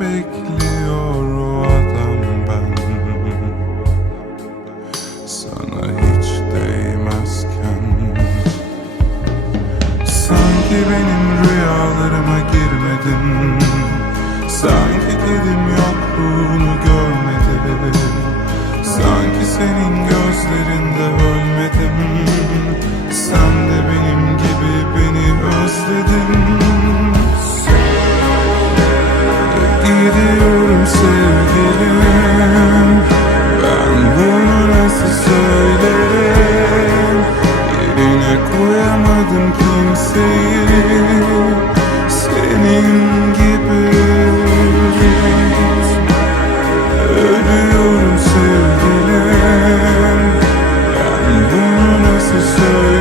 bekliyor o adam ben. Sana hiç değmezken Sanki benim rüyalarıma girmedin. Sanki kedim yok Ölüyorum sevgilim. Ben bunu nasıl söyleyeyim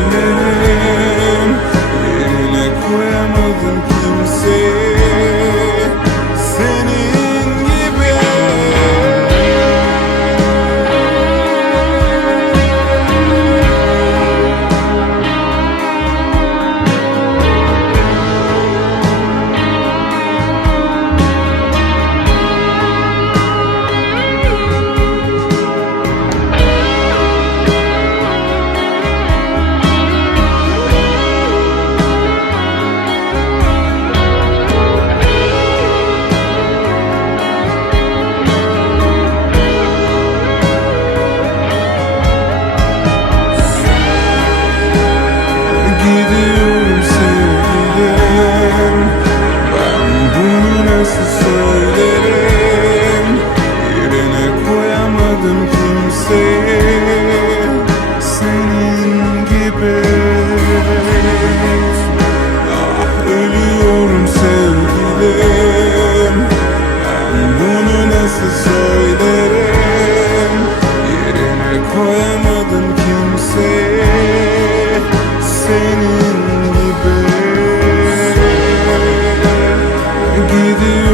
koyamadım kimseye senin gibi gidiyor.